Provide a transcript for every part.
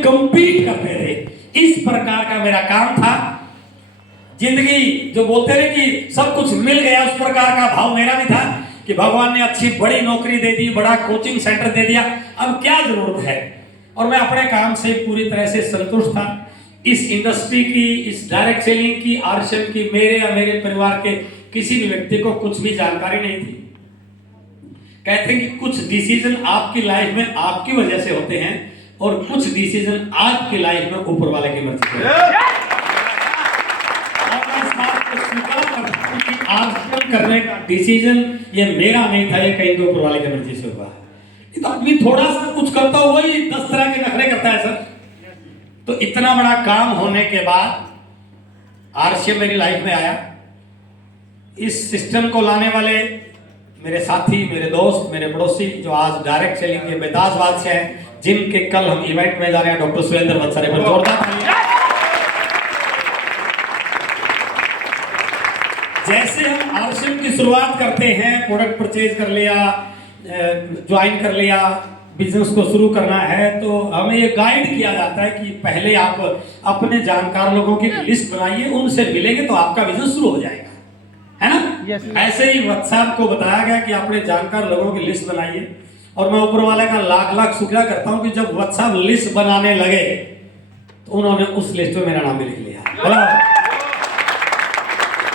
में compete करते थे। इस प्रकार का मेरा काम था। जिंदगी जो बोलते रहे कि सब कुछ मिल गया, उस प्रकार का भाव मेरा भी था कि भगवान ने अच्छी बड़ी नौकरी दे दी, बड़ा कोचिंग सेंटर दे दिया, अब क्या जरूरत है। और मैं अपने काम से पूरी तरह से संतुष्ट था। इस इंडस्ट्री की, इस डायरेक्ट सेलिंग की, आरसीएम की मेरे या मेरे परिवार के किसी भी व्यक्ति को कुछ भी जानकारी नहीं थी। कहते हैं कि कुछ डिसीजन आपकी लाइफ में आपकी वजह से होते हैं और कुछ डिसीजन आपकी लाइफ में ऊपर वाले की मर्जी से। और मैं इस बात को स्वीकार करता हूं कि आरसीएम करने का डिसीजन ये मेरा नहीं था, ये कहीं के ऊपर वाले की मर्जी से हुआ है। तो आदमी थोड़ा सा कुछ करता हुआ ही 10 तरह के नखरे करता है सर। तो इतना बड़ा काम होने के बाद आरसीएम मेरी लाइफ में आया। इस सिस्टम को लाने वाले मेरे साथी, मेरे दोस्त, मेरे पड़ोसी जो आज डायरेक्ट सेलिंग के बेताज बादशाह हैं, जिनके कल हम इवेंट में जा रहे हैं, डॉक्टर सुरेंद्र वत्सरे पर जोरदार तालियां। जैसे हम आरसीएम की शुरुआत करते हैं, प्रोडक्ट परचेज कर लिया, ज्वाइन कर लिया, बिजनेस को शुरू करना है, तो हमें ये गाइड किया जाता है कि पहले आप अपने जानकार लोगों की लिस्ट बनाइए, उनसे मिलेंगे तो आपका बिजनेस शुरू हो जाएगा, है ना। yes, ऐसे ही व्हाट्सएप को बताया गया कि अपने जानकार लोगों की लिस्ट बनाइए। और मैं ऊपर वाले का लाख लाख शुक्रिया करता हूं कि जब व्हाट्सएप लिस्ट बनाने लगे तो उन्होंने उस लिस्ट में मेरा नाम भी लिख लिया।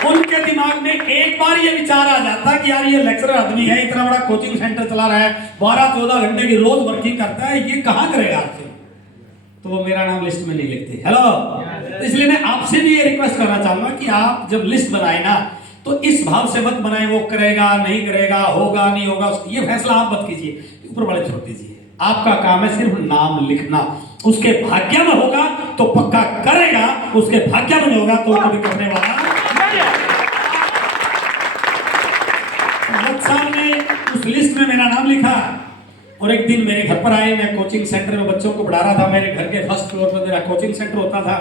उनके दिमाग में एक बार ये विचार आ जाता कि यार ये लेक्चरर आदमी है, इतना बड़ा कोचिंग सेंटर चला रहा है, 12-14 घंटे की रोज वर्किंग करता है, ये कहां करेगा आपसे, तो वो मेरा नाम लिस्ट में नहीं लिखते। हेलो, तो इसलिए मैं आपसे भी ये रिक्वेस्ट करना चाहूंगा कि आप जब लिस्ट बनाए ना तो इस भाव से मत बनाए वो करेगा नहीं करेगा, होगा नहीं होगा, ये फैसला आप मत कीजिए, ऊपर वाले छोड़ दीजिए। आपका काम है सिर्फ नाम लिखना। उसके भाग्य में होगा तो पक्का करेगा, उसके भाग्य में नहीं होगा तो कभी करने वाला। ने उस लिस्ट में मेरा नाम लिखा और एक दिन मेरे घर पर आए। मैं कोचिंग सेंटर में बच्चों को पढ़ा रहा था। मेरे घर के फर्स्ट फ्लोर पर मेरा कोचिंग सेंटर होता था।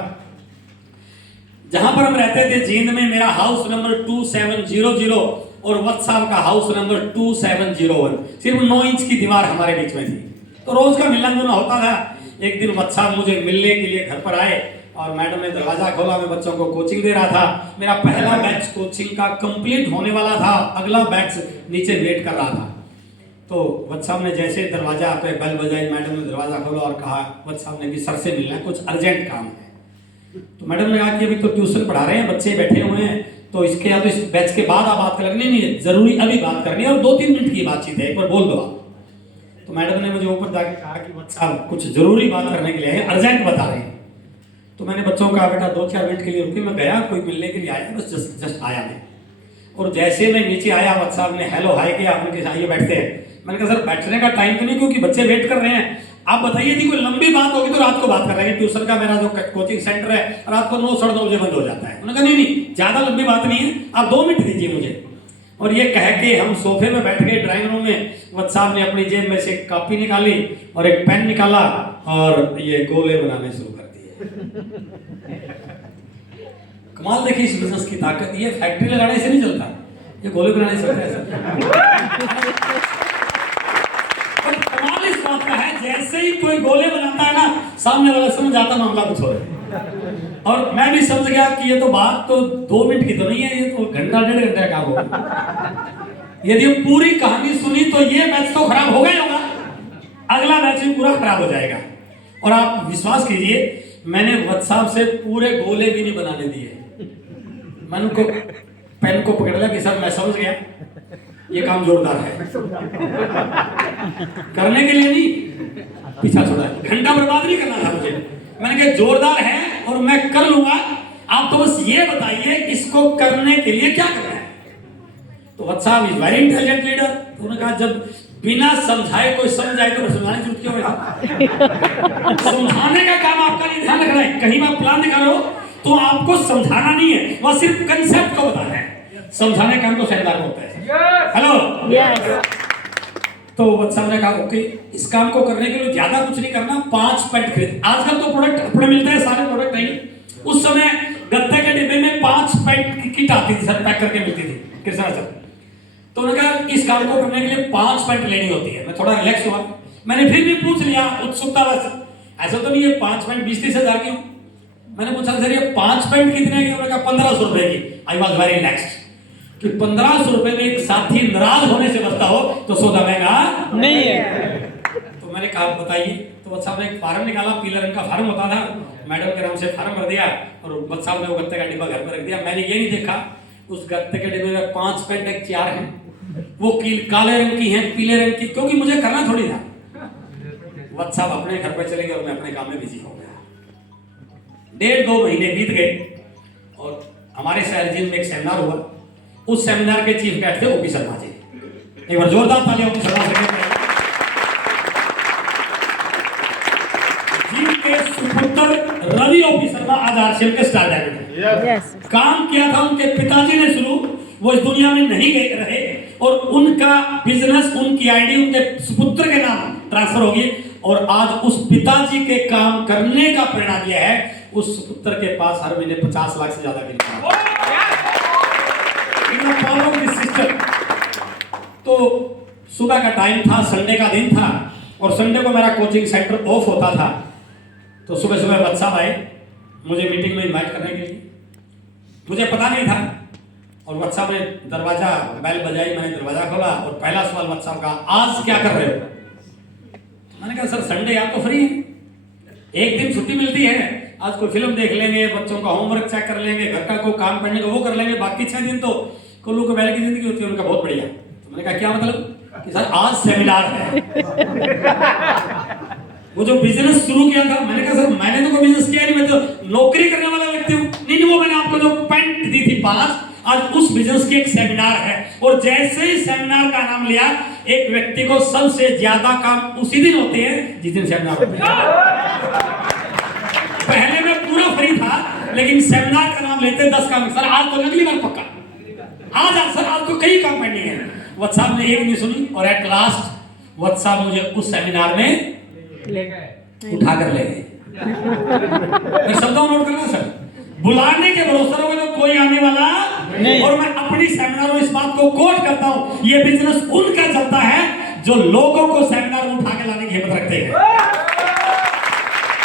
जहां पर हम रहते थे जींद में, मेरा हाउस नंबर 2700 और व्हाट्सएप का हाउस नंबर 2701, सिर्फ 9 इंच की दीवार हमारे बीच में थी। तो रोज का मिलना जुलना होता था। एक दिन व्हाट्सएप मुझे मिलने के लिए घर पर आए और मैडम ने दरवाजा खोला। मैं बच्चों को कोचिंग दे रहा था। मेरा पहला बैच कोचिंग का कंप्लीट होने वाला था, अगला बैच नीचे वेट कर रहा था। तो व्हाट्सएप ने जैसे दरवाजा पे बेल बजाई, मैडम ने दरवाजा खोला और कहा व्हाट्सएप ने कि सर से मिलना है, कुछ अर्जेंट काम है। तो मैडम ने कहा कि अभी तो ट्यूशन पढ़ा रहे हैं, बच्चे बैठे हुए हैं, तो इसके या तो इस बैच के बाद आप बात करेंगे, नहीं जरूरी अभी बात करनी है और 2-3 मिनट की बातचीत है, एक बार बोल दो आप। तो मैडम ने मुझे ऊपर जाके कहा कि व्हाट्सएप कुछ जरूरी बात करने के लिए है, अर्जेंट बता रहे हैं। तो मैंने बच्चों का बेटा 2-4 मिनट के लिए रुके, मैं गया, कोई मिलने के लिए आया, बस जस्ट आया मैं। और जैसे मैं नीचे आया, व्हाट्सएप ने हेलो हाय किया, आपने कहा आइए बैठते हैं। मैंने कहा सर बैठने का टाइम तो नहीं, क्योंकि बच्चे वेट कर रहे हैं, आप बताइए थी कोई लंबी बात होगी तो रात को बात कर रहे हैं। ट्यूशन का मेरा जो कोचिंग सेंटर है रात को 9-9:30 बजे बंद हो जाता है। उन्होंने कहा नहीं ज्यादा लंबी बात नहीं है, आप 2 मिनट दीजिए मुझे। और ये कह के हम सोफे में बैठ गए ड्राइंग रूम में। व्हाट्सएप ने अपनी जेब में से एक कॉपी निकाली और एक पेन निकाला और ये गोले बनाने शुरू कर दिए। कमाल देखिए इस बिजनेस की ताकत। ये फैक्ट्री लगाने से नहीं चलता, ये गोले बनाने से चलता है। कमाल इस बात का है, जैसे ही कोई गोले बनाता है ना, सामने वाला समझ जाता मामला कुछ हो रहा है। और मैं भी समझ गया कि ये तो बात तो 2 मिनट की तो नहीं है, ये तो घंटा-1.5 घंटे का काम होगा। यदि पूरी कहानी सुनी तो ये मैच तो खराब होगा ही होगा, अगला मैच भी पूरा खराब हो जाएगा। और आप विश्वास कीजिए, मैंने व्हाट्सएप से पूरे गोले भी नहीं बनाने दिए। मैंने उनको पेन को पकड़ लिया कि सर मैं समझ गया, ये काम जोरदार है, करने के लिए नहीं, पीछा छोड़ा। घंटा बर्बाद नहीं करना था मुझे। मैंने कहा जोरदार है और मैं कर लूंगा, आप तो बस ये बताइए इसको करने के लिए क्या करना है। तो WhatsApp is very intelligent leader. उन्होंने कहा जब बिना समझाए कोई समझ जाए तो समझाने की जरूरत क्यों है? समझाने का काम आपका नहीं, ध्यान रखना है। कहीं आप प्लान दिखा रहे हो तो आपको समझाना नहीं है, वह सिर्फ कंसेप्ट को बताना है। समझाने का काम तो सेमिनार में होता है। हेलो, तो व्हाट्सएप ने कहा ओके, इस काम को करने के लिए ज्यादा कुछ नहीं करना, 5 पेंट खरीद। आजकल तो प्रोडक्ट अपने मिलते हैं, सारे प्रोडक्ट नहीं। उस समय गत्ते के डिब्बे में 5 पेंट की किट आती थी सर, पैक करके मिलती थी कृष्णा सर। तो उन्होंने कहा इस काम को करने के लिए 5 पेंट लेनी होती है। मैं थोड़ा रिलैक्स हुआ, मैंने फिर भी पूछ लिया उत्सुकता बस ऐसा तो नहीं है 5 पैंट 20-30 हजार की हो। मैंने पूछा सर ये 5 पैंट कितने की? उन्होंने कहा 1500 रुपए की। आई वॉज वेरी नेक्स्ट कि 1500 रुपए में एक साथी नाराज होने से बचता हो तो सौदा महंगा नहीं है। तो मैंने कहा बताइए। तो बच्चा साहब ने एक फार्म निकाला, पीले रंग का फार्म होता था, मैडम के नाम से फार्म भर दिया और बच्चा साहब ने वो गत्ते का डिब्बा घर पर रख दिया। मैंने ये नहीं देखा उस गत्ते के डिब्बे में 5 पैंट एक 4 हैं, वो काले रंग की हैं, पीले रंग की, क्योंकि मुझे करना थोड़ी था। बच्चा साहब अपने घर पे चले गए और मैं अपने काम में बिजी हो गया। 1.5-2 महीने बीत गए और हमारे शहर जिन में एक सेमिनार हुआ। उस सेमिनार के चीफ गेस्ट थे ओपी शर्मा जी। एक बार जोरदार तालियां ओपी शर्मा से। जिनके सुपुत्र रवि ओपी शर्मा आज आरसीएम के स्टार डायरेक्टर हैं। काम किया था उनके पिताजी ने शुरू, वो इस दुनिया में नहीं गए रहे और उनका बिजनेस, उनकी आईडी उनके सुपुत्र के नाम ट्रांसफर होगी और आज उस पिताजी के काम करने का परिणाम यह है उस सुपुत्र के पास हर महीने 50 लाख से ज्यादा की सिस्टम। तो सुबह का टाइम था, संडे का दिन था और संडे को मेरा कोचिंग सेंटर ऑफ होता था। तो सुबह सुबह वत्स साहब आए मुझे मीटिंग में इनवाइट करने के लिए। मुझे पता नहीं था और वत्स साहब ने दरवाजा बेल बजाई, मैंने दरवाजा खोला और पहला सवाल वत्स साहब का, आज क्या कर रहे हो? मैंने कहा सर संडे आप तो फ्री है, एक दिन छुट्टी मिलती है, आज कोई फिल्म देख लेंगे, बच्चों का होमवर्क चेक कर लेंगे, घर का कोई काम करने का वो कर लेंगे, बाकी 6 दिन तो कुल्लू को बैल की जिंदगी होती है। उनका बहुत बढ़िया। तो मैंने कहा क्या मतलब? कि सर आज सेमिनार है। वो जो बिजनेस शुरू किया था, मैंने कहा सर मैंने तो कोई बिजनेस किया नहीं, मैं तो नौकरी करने वाला व्यक्ति हूँ। नहीं वो मैंने आपको जो पेंट दी थी 5, आज उस बिजनेस की एक सेमिनार है और जैसे ही सेमिनार का नाम लिया, एक व्यक्ति को सबसे ज्यादा काम उसी दिन होते हैं जिस दिन सेमिनार होता है। पहले मैं पूरा फ्री था लेकिन सेमिनार का नाम लेते 10 काम, सर आज तो अगली बार पक्का, आज सर आज तो कई काम पेंडिंग है। वत्स साहब ने एक नहीं सुनी और एट लास्ट वत्स साहब मुझे उस सेमिनार में उठा कर ले गए। शब्दों नोट करना सर, बुलाने के भरोसे रहोगे तो कोई आने वाला नहीं। और मैं अपनी सेमिनार में इस बात को कोट करता हूं, ये बिजनेस उनका चलता है जो लोगों को सेमिनार में उठा के लाने की हिम्मत रखते हैं।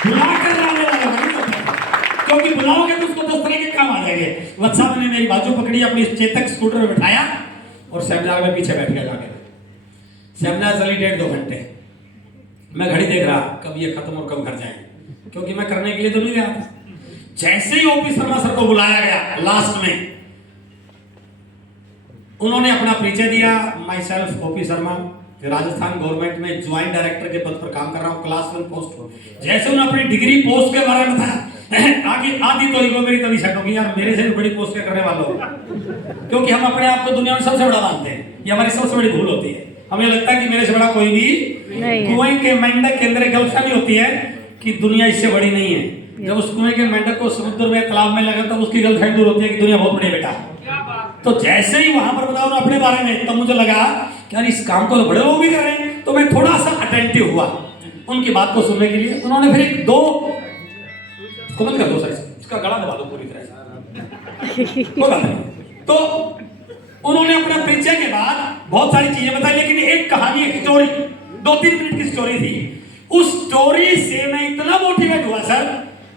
बुलाकर लाने वाला नहीं होता, क्योंकि बुलाओगे तो उसको 10 तरह के काम आ जाएंगे। वत्स साहब ने मेरी बाजू पकड़ी, अपनी चेतक स्कूटर में बिठाया और सेमिनार में पीछे बैठ गया जाके। सेमिनार चली 1.5-2 घंटे। मैं घड़ी देख रहा कब ये खत्म और कब घर जाए, क्योंकि मैं करने के लिए तो नहीं गया था। जैसे ही ओपी शर्मा सर को बुलाया गया लास्ट में, उन्होंने अपना परिचय दिया। My self OP Sharma, Rajasthan government में ज्वाइंट डायरेक्टर के पद पर काम कर रहा हूँ, क्लास 1 पोस्ट हो। जैसे उन्होंने अपनी डिग्री पोस्ट के बारे में बताया, आगे आधी तो इगो मेरी तभी सेट होगी, यार मेरे से भी बड़ी पोस्ट के करने वालों हो, क्योंकि हम अपने आप को दुनिया में सबसे बड़ा मानते हैं। ये हमारी सबसे बड़ी भूल होती है। हमें लगता है कि मेरे से बड़ा कोई भी नहीं। कुएं के मेंढक के अंदर गलतफहमी होती है कि दुनिया इससे बड़ी नहीं है। जब उस कुएं के मेंढक को समुद्र में तालाब में लगा तब उसकी गलतफहमी दूर होती है कि दुनिया बहुत बड़ी है बेटा। तो जैसे ही वहां पर बताओ ना अपने बारे में, तब मुझे लगा कि यार इस काम को तो बड़े लोग भी कर रहे हैं। तो मैं थोड़ा सा अटेंटिव हुआ उनकी बात को सुनने के लिए। उन्होंने फिर एक 2 कमेंट कर दो सर, इसका गला दबा दो पूरी तरह से। तो उन्होंने अपना परिचय के बाद बहुत सारी चीजें बताई, लेकिन एक कहानी, एक स्टोरी, 2-3 मिनट की स्टोरी थी। उस स्टोरी से मैं इतना मोटिवेट हुआ सर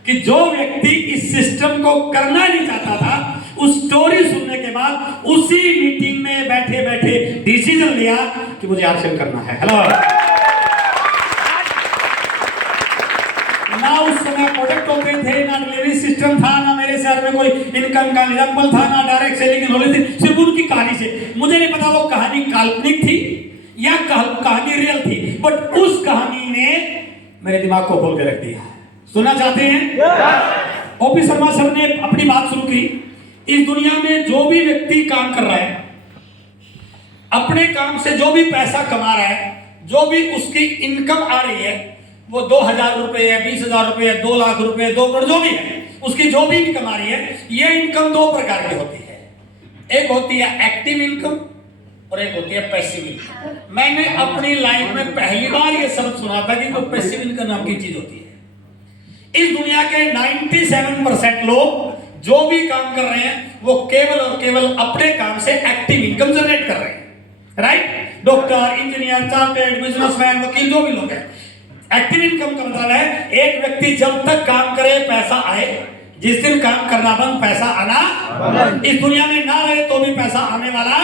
कि जो व्यक्ति इस सिस्टम को करना नहीं चाहता था, उस स्टोरी सुनने के बाद उसी मीटिंग में बैठे बैठे डिसीजन लिया कि मुझे आरसीएम करना है। हेलो ना उस समय प्रोडक्ट होते थे, ना डिलीवरी सिस्टम था, ना मेरे शहर में कोई इनकम का एग्जांपल था, ना डायरेक्ट सेलिंग नॉलेज थी। सिर्फ उनकी कहानी से, मुझे नहीं पता वो कहानी काल्पनिक थी या कहानी रियल थी, बट उस कहानी ने मेरे दिमाग को खोल के रख दिया। सुनना चाहते हैं? ओपी शर्मा सर ने अपनी बात शुरू की। इस दुनिया में जो भी व्यक्ति काम कर रहा है, अपने काम से जो भी पैसा कमा रहा है, जो भी उसकी इनकम आ रही है, वो 2000 रुपए है, 20,000 रुपए है, 2 लाख रुपए, 2 करोड़, जो भी है, उसकी जो भी इनकम आ रही है, ये इनकम 2 प्रकार की होती है। एक होती है एक्टिव इनकम और एक होती है पैसिव इनकम। मैंने अपनी लाइफ में पहली बार ये शब्द सुना था कि कोई पैसिव इनकम नाम की चीज होती है। इस दुनिया के 97% लोग जो भी काम कर रहे हैं वो केवल और केवल अपने काम से एक्टिव इनकम जनरेट कर रहे हैं, right? Doctor, engineer, chartered, businessman, वकील, जो भी लोग हैं, एक्टिव इनकम का मतलब है एक व्यक्ति जब तक काम करे पैसा आए, जिस दिन काम करना बंद पैसा आना, इस दुनिया में ना रहे तो भी पैसा आने वाला।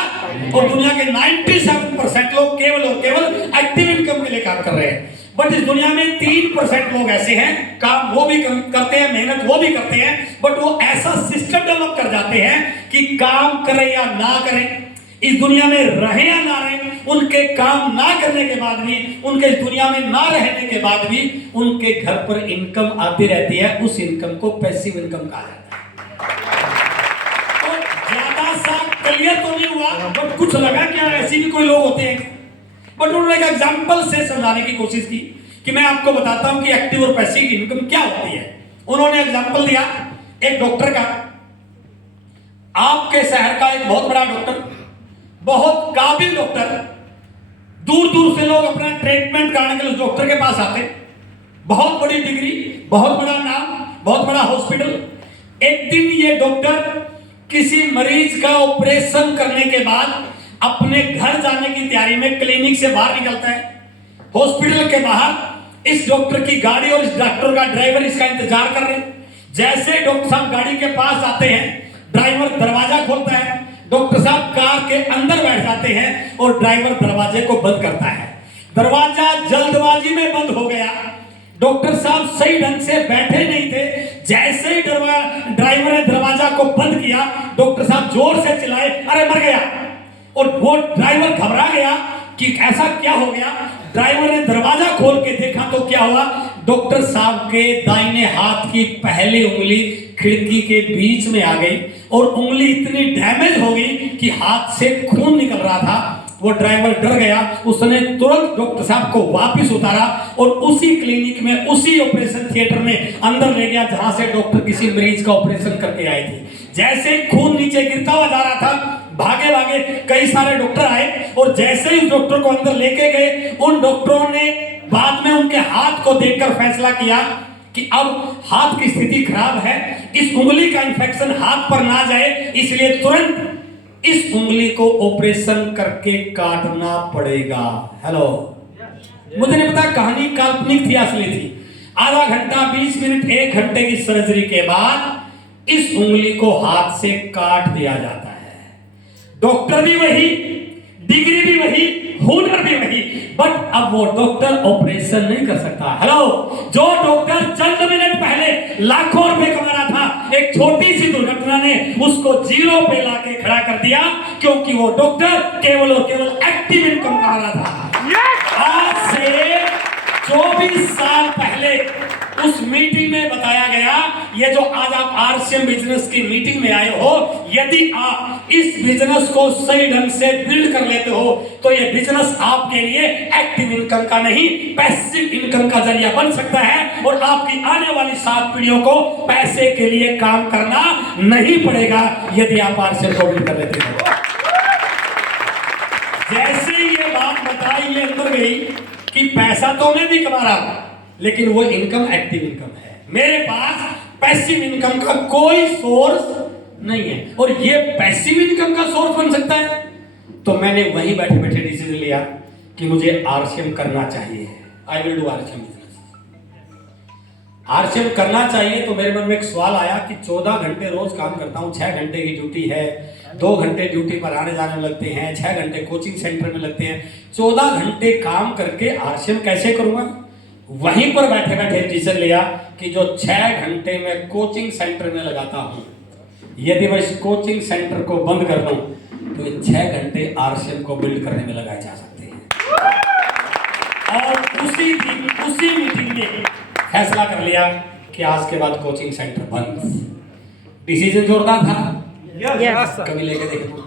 और दुनिया के 97% लोग केवल और केवल एक्टिव इनकम के लिए काम कर रहे हैं। बट इस दुनिया में 3% लोग ऐसे हैं, काम वो भी करते हैं, मेहनत वो भी करते हैं, बट वो ऐसा सिस्टम डेवलप कर जाते हैं कि काम करें या ना करें, इस दुनिया में रहे या ना रहे, उनके काम ना करने के बाद भी, उनके इस दुनिया में ना रहने के बाद भी उनके घर पर इनकम आती रहती है। उस इनकम को पैसिव इनकम कहा जाता है। तो ज्यादा सा क्लियर तो नहीं हुआ, बट कुछ लगा क्या ऐसे भी कोई लोग होते हैं। बट उन्होंने एक एग्जांपल से समझाने की कोशिश की कि मैं आपको बताता हूं कि एक्टिव और पैसिव इनकम क्या होती है। उन्होंने एग्जांपल दिया एक डॉक्टर का। आपके शहर का एक बहुत बड़ा डॉक्टर, बहुत काबिल डॉक्टर, दूर दूर से लोग अपना ट्रीटमेंट कराने के लिए उस डॉक्टर के पास आते, बहुत बड़ी डिग्री, बहुत बड़ा नाम, बहुत बड़ा हॉस्पिटल। एक दिन ये डॉक्टर किसी मरीज का ऑपरेशन करने के बाद अपने घर जाने की तैयारी में क्लिनिक से बाहर निकलता है। हॉस्पिटल के बाहर इस डॉक्टर की गाड़ी और इस डॉक्टर का ड्राइवर इसका इंतजार कर रहे हैं। जैसे डॉक्टर साहब गाड़ी के पास आते हैं, ड्राइवर दरवाजा खोलता है, डॉक्टर साहब कार के अंदर बैठ जाते हैं और ड्राइवर दरवाजे को बंद करता है। दरवाजा जल्दबाजी में बंद हो गया। डॉक्टर साहब सही ढंग से बैठे नहीं थे। जैसे ही ड्राइवर ने दरवाजा को बंद किया, डॉक्टर साहब जोर से चिल्लाए, अरे मर गया। और वो ड्राइवर घबरा गया कि ऐसा क्या हो गया। ड्राइवर ने दरवाजा खोल के देखा तो क्या हुआ, डॉक्टर साहब के दाहिने हाथ की पहली उंगली खिड़की के बीच में आ गई और उंगली इतनी डैमेज हो गई कि हाथ से खून निकल रहा था। वो ड्राइवर डर गया, उसने तुरंत डॉक्टर साहब को वापस उतारा और उसी क्लिनिक में, उसी ऑपरेशन थिएटर में अंदर ले गया जहां से डॉक्टर किसी मरीज का ऑपरेशन करके आए थे। जैसे खून नीचे गिरता हुआ जा रहा था, भागे भागे कई सारे डॉक्टर आए और जैसे ही डॉक्टर को अंदर लेके गए, उन डॉक्टरों ने बाद में उनके हाथ को देखकर फैसला किया कि अब हाथ की स्थिति खराब है, इस उंगली का इंफेक्शन हाथ पर ना जाए, इसलिए तुरंत इस उंगली को ऑपरेशन करके काटना पड़ेगा। हेलो, मुझे नहीं पता कहानी काल्पनिक थी असली थी। आधा घंटा, 20 मिनट, 1 घंटे की सर्जरी के बाद इस उंगली को हाथ से काट दिया जाता है। डॉक्टर भी वही, डिग्री भी वही, हुनर भी वही, बट अब वो डॉक्टर ऑपरेशन नहीं कर सकता। हेलो, जो डॉक्टर चंद मिनट पहले लाखों रुपए कमा रहा था, एक छोटी सी दुर्घटना ने उसको जीरो पे लाके खड़ा कर दिया, क्योंकि वो डॉक्टर केवल और केवल एक्टिव इनकम कमा रहा था। आज से 24 साल पहले उस मीटिंग में बताया गया, ये जो आज आप आरसीएम बिजनेस की मीटिंग में आए हो, यदि आप इस बिजनेस को सही ढंग से बिल्ड कर लेते हो तो ये बिजनेस आपके लिए एक्टिव इनकम का नहीं, पैसिव इनकम का जरिया बन सकता है और आपकी आने वाली 7 पीढ़ियों को पैसे के लिए काम करना नहीं पड़ेगा यदि आप आरसीएम को बिल्ड कर लेते हो। जैसे ये बात बताई, ये अंदर गई कि पैसा तो मैं भी कमा रहा हूं, लेकिन वो इनकम एक्टिव इनकम है। मेरे पास पैसिव इनकम का कोई सोर्स नहीं है और ये पैसिव इनकम का सोर्स बन सकता है। तो मैंने वहीं बैठे बैठे डिसीजन लिया कि मुझे आरसीएम करना चाहिए। I will do RCM business. RCM करना चाहिए तो मेरे मन में एक सवाल आया कि 14 घंटे रोज काम करता हूं, 6 घंटे की ड्यूटी है, 2 घंटे ड्यूटी पर आने जाने में लगते हैं, 6 घंटे कोचिंग सेंटर में लगते हैं, 14 घंटे काम करके आरसीएम कैसे करूंगा। वहीं पर बैठे बैठे डिसीजन लिया कि जो 6 घंटे में कोचिंग सेंटर में लगाता हूं, यदि मैं इस कोचिंग सेंटर को बंद कर दूं तो ये 6 घंटे आरसीएम को बिल्ड करने में लगाए जा सकते हैं। और उसी दिन, उसी मीटिंग में फैसला कर लिया कि आज के बाद कोचिंग सेंटर बंद। डिसीजन जोरदार था। कभी लेके देखो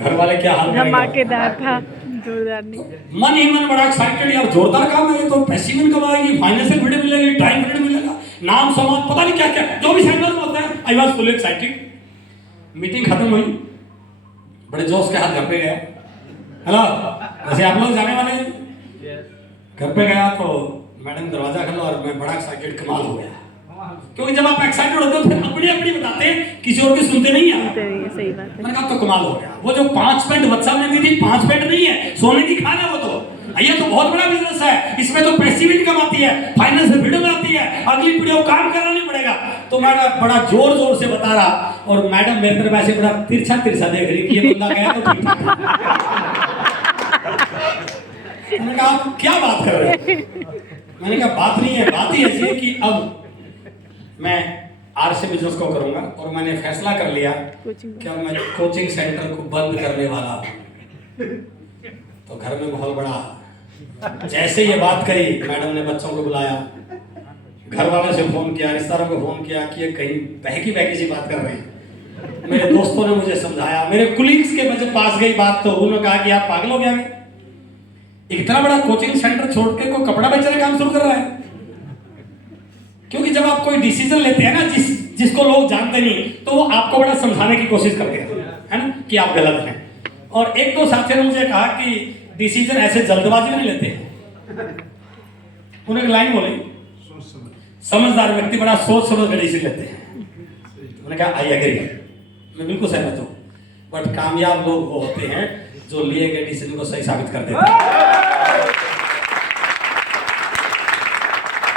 घर वाले क्या हाल धमाकेदार था, जोरदार नहीं। मन ही मन बड़ा एक्साइटेड, यार जोरदार काम है तो पैसिव इनकम आएगी, फाइनेंशियल फ्रीडम मिलेगी, टाइम फ्रीडम मिलेगा, नाम समाज पता नहीं क्या क्या जो भी सेंटर में होता है। I was fully excited. Meeting खत्म हुई, बड़े जोश के हाथ घर पे गया। हेलो, वैसे आप लोग जाने वाले हैं? घर पे गया तो मैडम दरवाजा खोला और मैं बड़ा एक्साइटेड, कमाल हो गया। क्योंकि जब आप एक्साइटेड होते हो फिर अपनी अपनी बताते हैं, किसी और की सुनते नहीं है। सही बात है। मैंने कहा तो कमाल हो गया। वो जो 5 पेंट बच्चा ने दी थी, 5 पेंट नहीं है, सोने की खान है वो तो। ये तो बहुत बड़ा बिजनेस है, इसमें तो पैसिव इनकम आती है, फाइनेंस से फ्रीडम आती है, अगली पीढ़ी को काम करना नहीं पड़ेगा। तो मैं बड़ा जोर जोर से बता रहा, और मैडम मेरे तरफ ऐसे बड़ा तिरछा तिरछा देख रही कि ये बंदा गया तो ठीक ठाक। मैंने कहा आप क्या बात कर रहे हो? मैंने कहा बात नहीं है, बात ही ऐसी है कि अब मैं आरसे बिजनेस को करूंगा, और मैंने फैसला कर लिया कि अब मैं कोचिंग सेंटर को बंद करने वाला हूं। तो घर में माहौल बड़ा, जैसे ये बात करी मैडम ने बच्चों को बुलाया, घर वालों से फोन किया, रिश्तेदारों को फोन किया कि ये कहीं बहकी बहकी सी बात कर रहे हैं। मेरे दोस्तों ने मुझे समझाया, मेरे कुलीग्स के मुझे पास गई बात, तो उन्होंने कहा कि आप पागल हो गया, इतना बड़ा कोचिंग सेंटर छोड़ के कोई कपड़ा बेचने का काम शुरू कर रहा है। क्योंकि जब आप कोई डिसीजन लेते हैं ना जिसको लोग जानते नहीं, तो वो आपको बड़ा समझाने की कोशिश करते हैं, है ना, कि आप गलत हैं। और एक दो साथियों ने मुझे कहा कि डिसीजन ऐसे जल्दबाजी में नहीं लेते। उन्होंने लाइन बोली, समझदार व्यक्ति बड़ा सोच समझ कर डिसीजन लेते हैं। मैंने कहा आई एग्री, मैं बिल्कुल सहमत हूँ, बट कामयाब लोग वो होते हैं जो लिए गए डिसीजन को सही साबित कर देते हैं।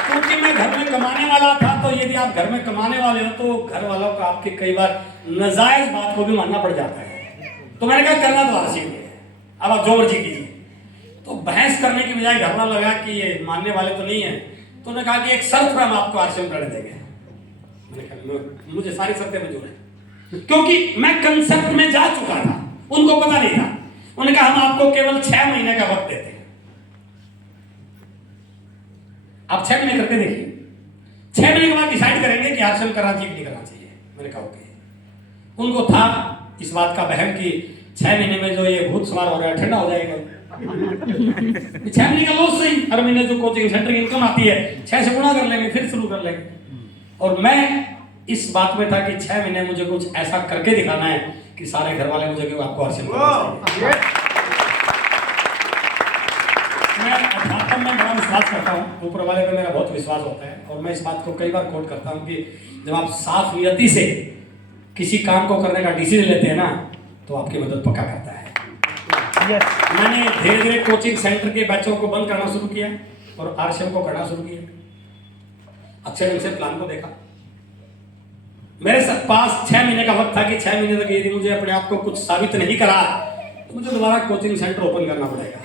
क्योंकि मैं घर में कमाने वाला था, तो यदि आप घर में कमाने वाले हो तो घर वालों को आपके कई बार नाजायज बात को भी मानना पड़ जाता है। तो मैंने कहा करना तो आरसी है, अब आप जो मर्जी कीजिए। तो बहस करने की बजाय घर वाला लगा कि ये मानने वाले तो नहीं है, तो उन्होंने कहा कि एक शर्त पर हम आपको आरसी में करने देंगे। मैंने कहा मुझे सारी शर्तें मंजूर है, क्योंकि मैं कंसेप्ट में जा चुका था, उनको पता नहीं था। उन्होंने कहा हम आपको केवल 6 महीने का वक्त देते हैं, आप 6 महीने करके देखिए, 6 महीने के बाद डिसाइड करेंगे कि आरसीएम करना चाहिए कि नहीं करना चाहिए। मैंने कहा ओके। उनको था इस बात का वहम कि 6 महीने में जो ये भूत सवार हो रहा है ठंडा हो जाएगा। 6 महीने का लॉस सही, हर महीने जो कोचिंग सेंटर की इनकम आती है 6 से गुणा कर लेंगे, फिर शुरू कर लेंगे। और मैं इस बात में था कि 6 महीने मुझे कुछ ऐसा करके दिखाना है कि सारे घर वाले मुझे कि आपको आरसीएम करना चाहिए। मैं अध्यात्म में बड़ा विश्वास करता हूँ, ऊपर वाले पे मेरा बहुत विश्वास होता है, और मैं इस बात को कई बार कोट करता हूँ कि जब आप साफ नियति से किसी काम को करने का डिसीजन लेते हैं ना, तो आपकी मदद पक्का करता है। मैंने धीरे धीरे कोचिंग सेंटर के बच्चों को बंद करना शुरू किया और आरसीएम को करना शुरू किया। अच्छे ढंग से प्लान को देखा। मेरे पास 6 महीने का वक्त था कि 6 महीने तक यदि मुझे अपने आप को कुछ साबित नहीं करा तो मुझे दोबारा कोचिंग सेंटर ओपन करना पड़ेगा।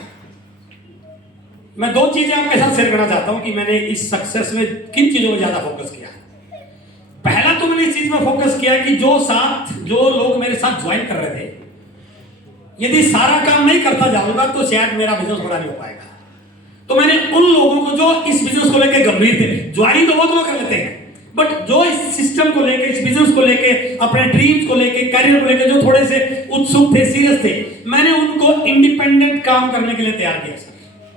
मैं 2 चीजें आपके साथ शेयर करना चाहता हूं कि मैंने इस सक्सेस में किन चीजों में ज्यादा फोकस किया। पहला तो मैंने इस चीज में फोकस किया कि जो लोग मेरे साथ ज्वाइन कर रहे थे, यदि सारा काम नहीं करता जाऊंगा तो शायद मेरा बिजनेस बड़ा नहीं हो पाएगा। तो मैंने उन लोगों को जो इस बिजनेस को लेकर गंभीर थे, ज्वाइनिंग तो बहुत लोग कर लेते हैं, बट जो इस सिस्टम को लेके, इस बिजनेस को लेके, अपने ड्रीम्स को लेके, करियर को लेके जो थोड़े से उत्सुक थे, सीरियस थे, मैंने उनको इंडिपेंडेंट काम करने के लिए तैयार किया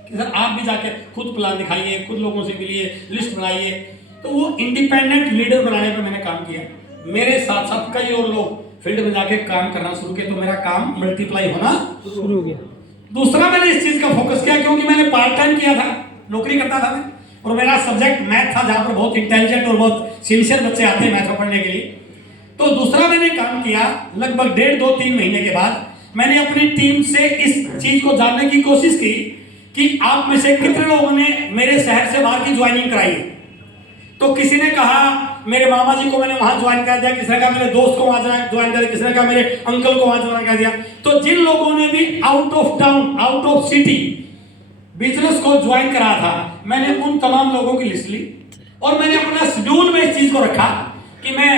कि सर आप भी जाके खुद प्लान दिखाइए, खुद लोगों से मिलिए, लिस्ट बनाइए। तो वो इंडिपेंडेंट लीडर बनाने पर मैंने काम किया। मेरे साथ साथ कई और लोग फील्ड में जाके काम करना शुरू किया, तो मेरा काम मल्टीप्लाई होना शुरू हो गया। दूसरा मैंने इस चीज का फोकस किया क्योंकि मैंने पार्ट टाइम किया था, नौकरी करता था मैं, और मेरा सब्जेक्ट मैथ था, जहां पर बहुत इंटेलिजेंट और बहुत सिंसियर बच्चे आते हैं मैथ पढ़ने के लिए। तो दूसरा मैंने काम किया, लगभग 1.5, 2, 3 महीने के बाद मैंने अपनी टीम से इस चीज को जानने की कोशिश की कि आप में से कितने लोगों ने मेरे शहर से बाहर की ज्वाइनिंग कराई। तो किसी ने कहा मेरे मामा जी को मैंने वहां ज्वाइन कर दिया, किसी ने कहा मेरे दोस्त को वहां ज्वाइन कर दिया, किसी ने कहा मेरे अंकल को वहां ज्वाइन कर दिया। तो जिन लोगों ने भी out of town, out of city business को ज्वाइन करा था, मैंने उन तमाम लोगों की लिस्ट ली और मैंने अपना शेड्यूल में इस चीज को रखा कि मैं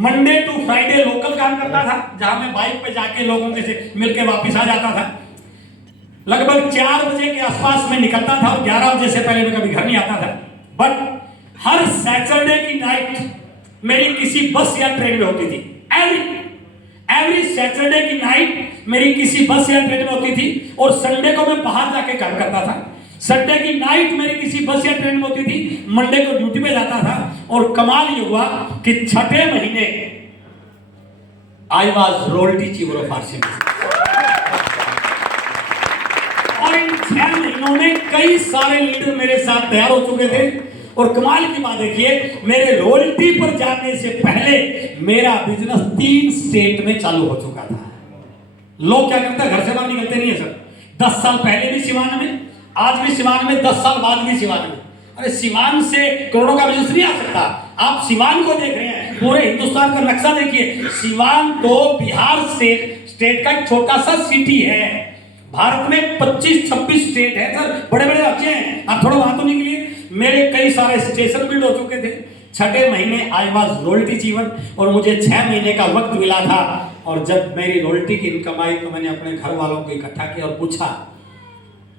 मंडे टू फ्राइडे लोकल काम करता था, जहां मैं बाइक पे जाके लोगों के से मिलके वापस आ जाता था। लगभग 4 बजे के आसपास मैं निकलता था और 11 बजे से पहले मैं कभी घर नहीं आता था। बट हर सैटरडे की नाइट मेरी किसी बस या ट्रेन में होती थी। एवरी सैटरडे की नाइट मेरी किसी बस या ट्रेन में होती थी और संडे को मैं बाहर जाके काम करता था। संडे की नाइट मेरी किसी बस या ट्रेन में होती थी, मंडे को ड्यूटी पे जाता था। और कमाल ये हुआ कि 6ठे महीने I was royalty chief of RCM. और इन 6 महीनों में कई सारे लीडर मेरे साथ तैयार हो चुके थे। और कमाल की बात देखिए, मेरे रॉयल्टी पर जाने से पहले मेरा बिजनेस 3 स्टेट में चालू हो चुका था। लोग क्या करते हैं, घर से बाहर निकलते नहीं है सर। 10 साल पहले भी सिवान में, आज भी सिवान में, 10 साल बाद भी सिवान में। अरे सिवान से करोड़ों का बिजनेस नहीं आ सकता। आप सिवान को देख रहे हैं, पूरे हिंदुस्तान का नक्शा देखिए। सिवान तो बिहार से स्टेट का एक छोटा सा सिटी है। भारत में 25-26 स्टेट है सर, बड़े बड़े राज्य हैं। आप थोड़ा वहां तो निकलिए। मेरे कई सारे स्टेशन बिल्ड हो चुके थे। 6 महीने आई वाज रॉयल्टी जीवन, और मुझे 6 महीने का वक्त मिला था। और जब मेरी रॉयल्टी की इनकम आई तो मैंने अपने घर वालों को इकट्ठा किया और पूछा,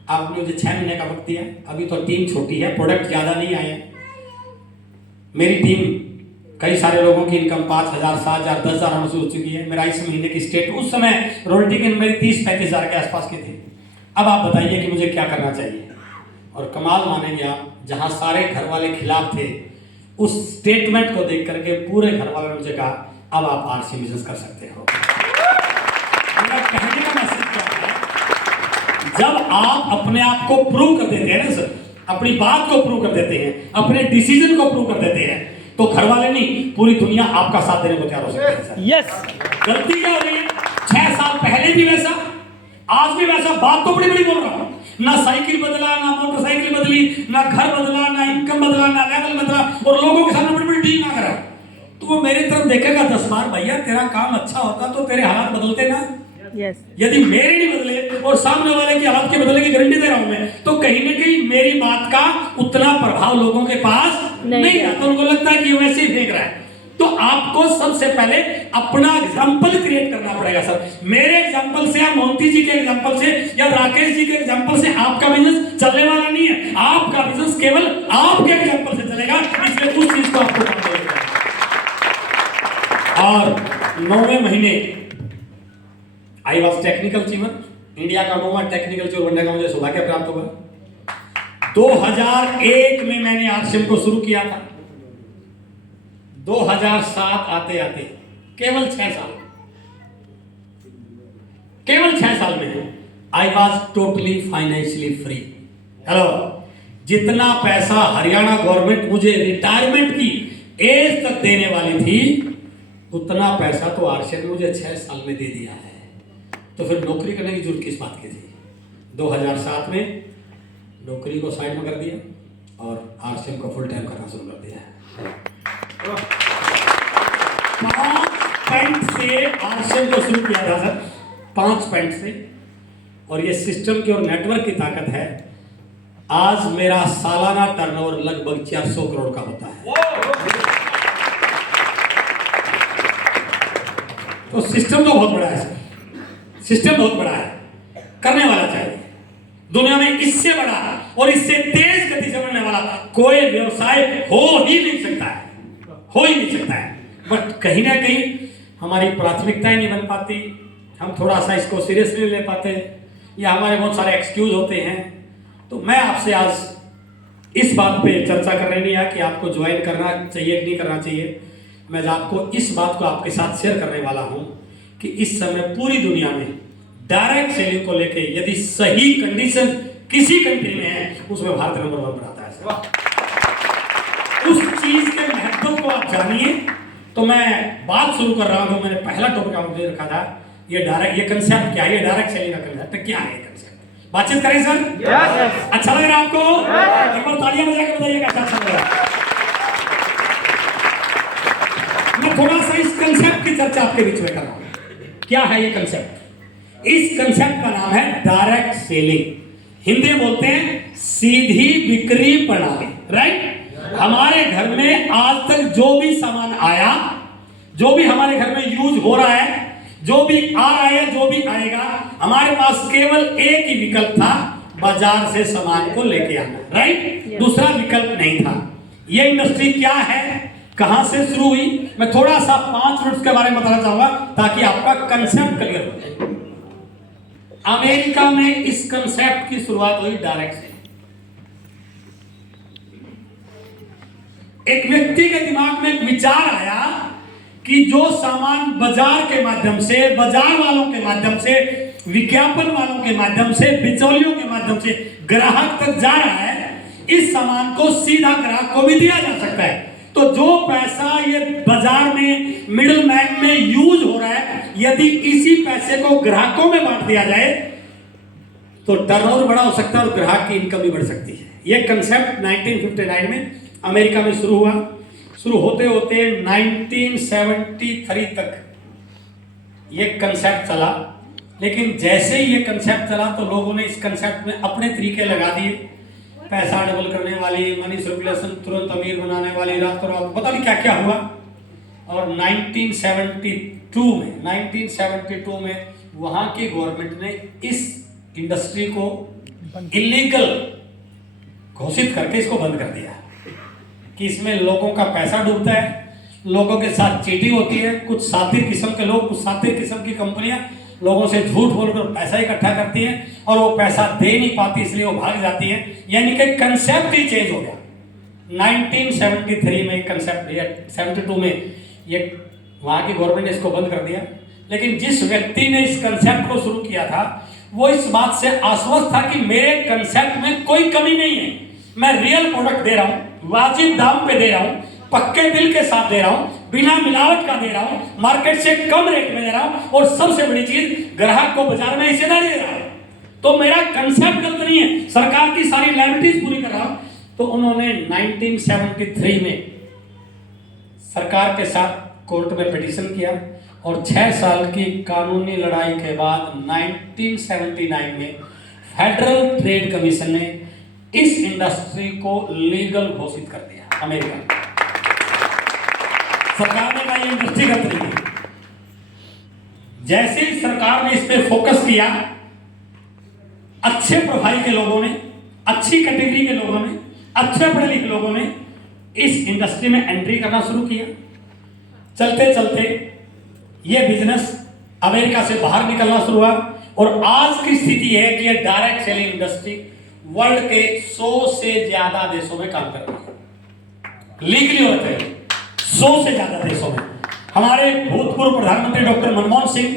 आपने मुझे 6 महीने का वक्त दिया, अभी तो टीम छोटी है, प्रोडक्ट ज्यादा नहीं आए। मेरी टीम, कई सारे लोगों की इनकम 5,000, 7,000, 10,000 हमसे हो चुकी है। मेरा इस महीने की स्टेट, उस समय रॉयल्टी की मेरी 30-35 हज़ार के आसपास की थी। अब आप बताइए कि मुझे क्या करना चाहिए। और कमाल मानेंगे आप, जहां सारे घर वाले खिलाफ थे, उस स्टेटमेंट को देख करके पूरे घर वालों ने मुझे कहा, अब आप आरसी बिजनेस कर सकते हो। मेरा कहने का मैसेज क्या है, जब आप अपने आप को प्रूव कर देते हैं ना सर, अपनी बात को प्रूव कर देते हैं, अपने डिसीजन को प्रूव कर देते हैं, तो घर वाले नहीं, पूरी दुनिया आपका साथ देने को तैयार हो सकती है सर। यस। गलती क्या हो रही है, 6 साल पहले भी वैसा, आज भी वैसा। बात तो बड़ी बड़ी बोल रहा हूं, ना साइकिल बदला, ना मोटरसाइकिल बदली, ना घर बदला, ना इनकम बदला, ना लेवल बदला, और लोगों के सामने बड़ी बड़ी डील ना करा। तो वो मेरी तरफ देखेगा 10 बार, भैया तेरा काम अच्छा होता तो तेरे हालात बदलते ना। यस। यदि मेरे नहीं बदले और सामने वाले की हालात के बदलने की गारंटी दे रहा हूं मैं, तो कहीं ना कहीं मेरी बात का उतना प्रभाव लोगों के पास नहीं है। तो उनको लगता है कि वैसे ही फेंक रहा है। तो आपको सबसे पहले अपना एग्जाम्पल क्रिएट करना पड़ेगा सर। मेरे एग्जाम्पल से या मोंटी जी के एग्जाम्पल से या राकेश जी के एग्जाम्पल से आपका बिजनेस चलने वाला नहीं है। आपका बिजनेस केवल आपके एग्जाम्पल से चलेगा, इसलिए उस चीज को आपको करना पड़ेगा। और 9वें महीने आई वॉज टेक्निकल चीवर, इंडिया का 9वां टेक्निकल चीवर बनने का मुझे सौभाग्य प्राप्त हुआ। 2001 में मैंने आरसीएम को शुरू किया था। 2007 आते आते केवल 6 साल, केवल 6 साल में I was totally financially free. Hello, जितना पैसा हरियाणा गवर्नमेंट मुझे रिटायरमेंट की एज तक देने वाली थी, उतना पैसा तो आरसीएम ने मुझे 6 साल में दे दिया है। तो फिर नौकरी करने की जरूरत किस बात की थी। 2007 में नौकरी को साइड में कर दिया और आरसीएम को फुल टाइम करना शुरू कर दिया। 5 पेंट से आरसीएम को शुरू किया था सर, 5 पेंट से। और ये सिस्टम की और नेटवर्क की ताकत है। आज मेरा सालाना टर्नओवर लगभग 400 करोड़ का होता है। तो सिस्टम तो बहुत बड़ा है सर, सिस्टम बहुत बड़ा है, करने वाला चाहिए। दुनिया में इससे बड़ा और इससे तेज गति से बढ़ने वाला कोई व्यवसाय हो ही नहीं सकता है, हो ही नहीं सकता है। बट कहीं ना कहीं हमारी प्राथमिकताएं नहीं बन पाती, हम थोड़ा सा इसको सीरियसली ले पाते, या हमारे बहुत सारे एक्सक्यूज होते हैं। तो मैं आपसे आज इस बात पे चर्चा करने नहीं आया कि आपको ज्वाइन करना चाहिए कि नहीं करना चाहिए। मैं आपको इस बात को आपके साथ शेयर करने वाला हूं कि इस समय पूरी दुनिया में डायरेक्ट सेलिंग को लेके यदि सही कंडीशन किसी कंट्री में है, उसमें भारत नंबर 1 पर आता है। उस चीज के महत्व को आप जानिए। तो मैं बात शुरू कर रहा हूं, तो मैंने पहला टॉपिक आपको रखा था, ये डायरेक्ट, ये कंसेप्ट क्या है, ये डायरेक्ट सेलिंग का कंसेप्ट क्या है, कंसेप्ट बातचीत करें सर। अच्छा लग रहा है आपको? एक बार तालियां बजा के बताइए कैसा अच्छा लग रहा है। मैं थोड़ा सा इस कंसेप्ट की चर्चा आपके बीच में कर रहा हूं। क्या है ये कंसेप्ट? इस कंसेप्ट का नाम है डायरेक्ट सेलिंग। हिंदी में बोलते हैं सीधी बिक्री प्रणाली, राइट। हमारे घर में आज तक जो भी सामान आया, जो भी हमारे घर में यूज हो रहा है, जो भी आ रहा है, जो भी आएगा, हमारे पास केवल एक ही विकल्प था, बाजार से सामान को लेके आना, राइट। दूसरा विकल्प नहीं था। ये इंडस्ट्री क्या है, कहां से शुरू हुई, मैं थोड़ा सा 5 मिनट के बारे में बताना चाहूंगा ताकि आपका कंसेप्ट क्लियर हो जाए। अमेरिका में इस कंसेप्ट की शुरुआत हुई डायरेक्ट से। एक व्यक्ति के दिमाग में एक विचार आया कि जो सामान बाजार के माध्यम से, बाजार वालों के माध्यम से, विज्ञापन वालों के माध्यम से, बिचौलियों के माध्यम से ग्राहक तक जा रहा है, इस सामान को सीधा ग्राहक को भी दिया जा सकता है। तो जो पैसा ये बाजार में मिडिल मैन में यूज हो रहा है, यदि इसी पैसे को ग्राहकों में बांट दिया जाए तो टर्नओवर बड़ा हो सकता है और ग्राहक की इनकम भी बढ़ सकती है। ये कंसेप्ट 1959 में अमेरिका में शुरू हुआ। शुरू होते होते 1973 तक ये कंसेप्ट चला, लेकिन जैसे ही ये कंसेप्ट चला तो लोगों ने इस कंसेप्ट में अपने तरीके लगा दिए। पैसा डबल करने वाली, मनी सर्कुलेशन, तुरंत अमीर बनाने वाली, रातों रात पता नहीं क्या क्या हुआ। और 1972 में वहां की गवर्नमेंट ने इस इंडस्ट्री को इलीगल घोषित करके इसको बंद कर दिया कि इसमें लोगों का पैसा डूबता है, लोगों के साथ चीटिंग होती है। कुछ सातिर किस्म के लोग, कुछ सातिर किस्म की कंपनियां लोगों से झूठ बोलकर पैसा इकट्ठा करती हैं और वो पैसा दे नहीं पाती, इसलिए वो भाग जाती हैं। यानी कि कंसेप्ट ही चेंज हो गया। 1973 में कंसेप्ट, या 72 में ये वहां की गवर्नमेंट ने इसको बंद कर दिया। लेकिन जिस व्यक्ति ने इस कंसेप्ट को शुरू किया था वो इस बात से आश्वस्त था कि मेरे कंसेप्ट में कोई कमी नहीं है, मैं रियल प्रोडक्ट दे रहा हूं, वाजिब दाम पे दे रहा हूं, पक्के बिल के साथ दे रहा हूं, बिना मिलावट का दे रहा हूं, मार्केट से कम रेट में दे रहा हूं, और सबसे बड़ी चीज ग्राहक को बाजार में हिस्सेदारी दे रहा हूं। तो मेरा कंसेप्ट गलत नहीं है, सरकार की सारी लायबिलिटीज पूरी कर रहा हूं। तो उन्होंने 1973 में सरकार के साथ कोर्ट में पिटीशन किया और 6 साल की कानूनी लड़ाई के बाद 1979 में फेडरल ट्रेड कमीशन ने इस इंडस्ट्री को लीगल घोषित कर दिया। अमेरिका सरकार ने कहा ये इंडस्ट्री गलत नहीं है। जैसे ही सरकार ने इस पे फोकस किया, अच्छे प्रोफाइल के लोगों ने, अच्छी कैटेगरी के लोगों ने, अच्छे पढ़े लिखे लोगों ने इस इंडस्ट्री में एंट्री करना शुरू किया। चलते चलते ये बिजनेस अमेरिका से बाहर निकलना शुरू हुआ और आज की स्थिति है कि ये डायरेक्ट सेलिंग इंडस्ट्री वर्ल्ड के 100 से ज्यादा देशों में काम कर रही है। लीगली होते हैं 100 से ज्यादा देशों में। हमारे भूतपूर्व प्रधानमंत्री डॉक्टर मनमोहन सिंह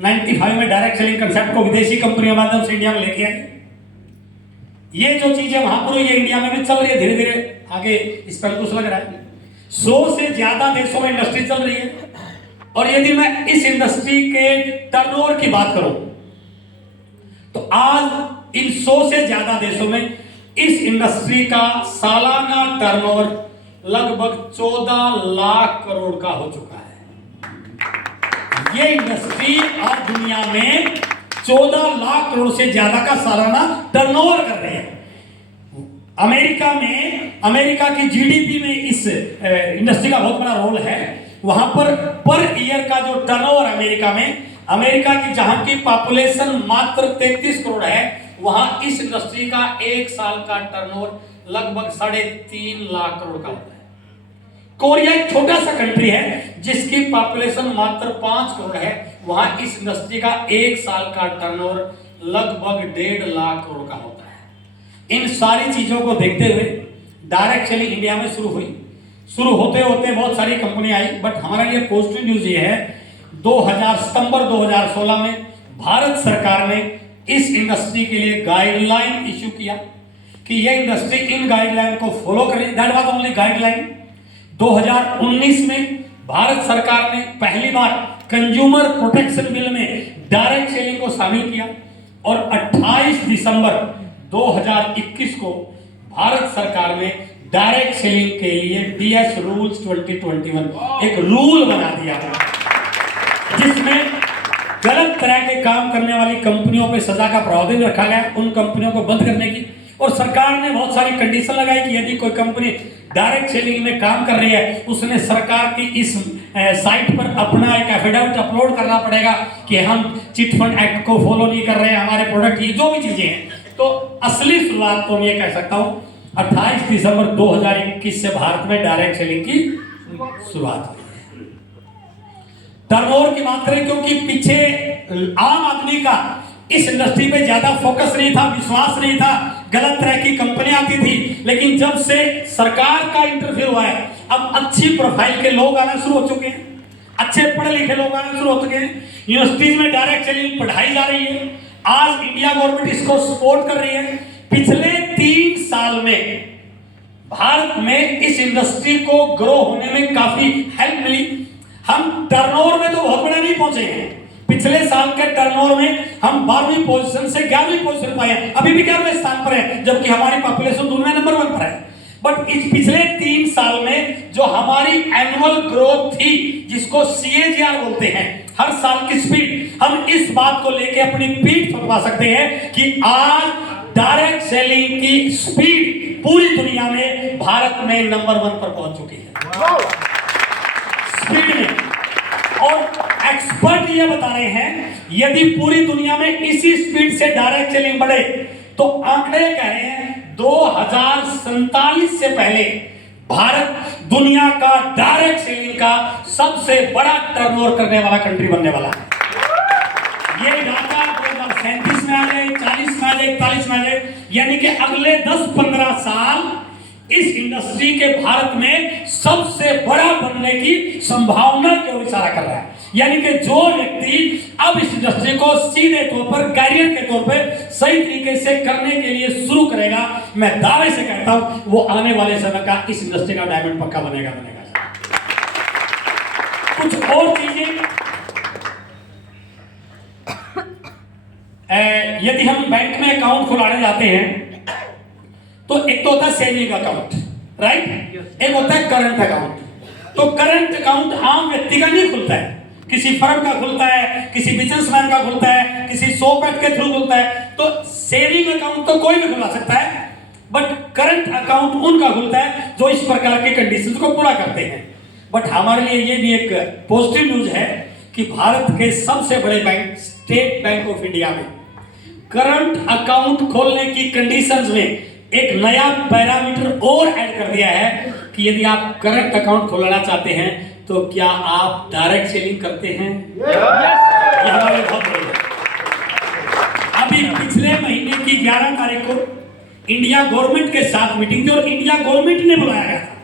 95 में डायरेक्ट सेलिंग कंसेप्ट को विदेशी कंपनियों माध्यम से इंडिया में लेके आए। ये जो चीजें वहां पर ये इंडिया में भी चल रही है, धीरे धीरे आगे इस पर कुछ लग रहा है। 100 से ज्यादा देशों में इंडस्ट्री चल रही है। और यदि मैं इस इंडस्ट्री के टर्नओवर की बात करूं तो आज इन 100 से ज्यादा देशों में इस इंडस्ट्री का सालाना टर्नओवर लगभग 14 लाख करोड़ का हो चुका है। ये इंडस्ट्री आज दुनिया में 14 लाख करोड़ से ज्यादा का सालाना टर्नओवर कर रही है। अमेरिका की जीडीपी में इस इंडस्ट्री का बहुत बड़ा रोल है। वहां पर ईयर का जो टर्नओवर अमेरिका की जहां की पॉपुलेशन मात्र 33 करोड़ है, वहां इस इंडस्ट्री का एक साल का टर्नओवर लगभग 3.5 लाख करोड़ का होता है। कोरिया एक छोटा सा कंट्री है जिसकी पॉपुलेशन मात्र 5 करोड़ है, वहां इस इंडस्ट्री का एक साल का टर्नओवर लगभग 1.5 लाख करोड़ का होता है। इन सारी चीजों को देखते हुए डायरेक्ट सेलिंग इंडिया में शुरू हुई। शुरू होते होते बहुत सारी कंपनी आई, बट हमारे लिए पॉजिटिव न्यूज ये है सितंबर 2016 में भारत सरकार ने इस इंडस्ट्री के लिए गाइडलाइन इश्यू किया कि यह इंडस्ट्री इन गाइडलाइन को फॉलो करे। That was only guideline. 2019 में भारत सरकार ने पहली बार कंज्यूमर प्रोटेक्शन बिल में डायरेक्ट सेलिंग को शामिल किया और 28 दिसंबर 2021 को भारत सरकार ने डायरेक्ट सेलिंग के लिए डीएस रूल्स 2021 एक रूल बना दिया था, जिसमें गलत तरह के काम करने वाली कंपनियों पे सजा का प्रावधान रखा गया, उन कंपनियों को बंद करने की। और सरकार ने बहुत सारी कंडीशन लगाई कि यदि कोई कंपनी डायरेक्ट सेलिंग में काम कर रही है, उसने सरकार की इस साइट पर अपना एक एफिडेविट अपलोड करना पड़ेगा कि हम चिट फंड एक्ट को फॉलो नहीं कर रहे हैं, हमारे प्रोडक्ट की जो भी चीजें हैं। तो असली शुरुआत तो मैं ये कह सकता हूं 28 दिसंबर 2021 से भारत में डायरेक्ट सेलिंग की शुरुआत हुई है। टर्नओवर की बात करें, क्योंकि पीछे आम आदमी का इस इंडस्ट्री पे ज्यादा फोकस नहीं था, विश्वास नहीं था, गलत तरह की कंपनियां आती थी। लेकिन जब से सरकार का इंटरफेयर हुआ है, अब अच्छी प्रोफाइल के लोग आना शुरू हो चुके हैं, अच्छे पढ़े लिखे लोग आना शुरू हो चुके हैं। यूनिवर्सिटीज में डायरेक्ट सेलिंग पढ़ाई जा रही है। आज इंडिया गवर्नमेंट इसको सपोर्ट कर रही है। पिछले 3 साल में भारत में इस इंडस्ट्री को ग्रो होने में काफी हेल्प मिली। हम टर्नओवर में तो बहुत बड़ा नहीं पहुंचे हैं, पिछले साल के टर्नओवर में हम 12वीं पोजीशन से 11वीं पोजीशन पाए हैं, अभी भी 11वें स्थान पर है, जबकि हमारी पॉपुलेशन दुनिया नंबर 1 पर है। बट इस पिछले 3 साल में जो हमारी एनुअल ग्रोथ थी, जिसको CAGR बोलते हैं, हर साल की स्पीड, हम इस बात को लेके अपनी पीठ थपथपा सकते हैं कि आज डायरेक्ट सेलिंग की स्पीड पूरी दुनिया में भारत में नंबर 1 पर पहुंच चुकी है स्पीड में। और एक्सपर्ट ये बता रहे हैं यदि पूरी दुनिया में इसी स्पीड से डायरेक्ट सेलिंग बढ़े तो आंकड़े कह रहे हैं 2047 से पहले भारत दुनिया का डायरेक्ट सेलिंग का सबसे बड़ा टर्नओवर करने वाला कंट्री बनने वाला है। ये डाटा 2037 में आ जाए, 40 में आ जाए, 41 में आ जाए, यानी कि अगले 10-15 साल इस इंडस्ट्री के भारत में सबसे बड़ा बनने की संभावना की ओर इशारा कर रहा है। यानी कि जो व्यक्ति अब इस इंडस्ट्री को सीधे तौर पर कैरियर के तौर पर सही तरीके से करने के लिए शुरू करेगा, मैं दावे से कहता हूं वो आने वाले समय का इस इंडस्ट्री का डायमंड पक्का बनेगा। कुछ और चीजें, यदि हम बैंक में अकाउंट खुलाने जाते हैं तो एक तो होता है सेविंग अकाउंट, राइट, एक होता है करंट अकाउंट। तो करंट अकाउंट आम व्यक्ति का नहीं खुलता है, किसी फर्म का खुलता है, किसी बिजनेसमैन का खुलता है, किसी शॉप के थ्रू खुलता है। तो सेविंग अकाउंट तो कोई भी खुला सकता है, बट करंट अकाउंट उनका खुलता है जो इस प्रकार के कंडीशंस को पूरा करते हैं। बट हमारे लिए ये भी एक पॉजिटिव न्यूज है कि भारत के सबसे बड़े bank state bank of India में करंट अकाउंट खोलने की कंडीशंस में एक नया पैरामीटर और ऐड कर दिया है कि यदि आप करंट अकाउंट खोलना चाहते हैं तो क्या आप डायरेक्ट सेलिंग करते हैं? ये हमारे बहुत बड़ी है। अभी पिछले महीने की 11 तारीख को इंडिया गवर्नमेंट के साथ मीटिंग थी और इंडिया गवर्नमेंट ने बुलाया गया था।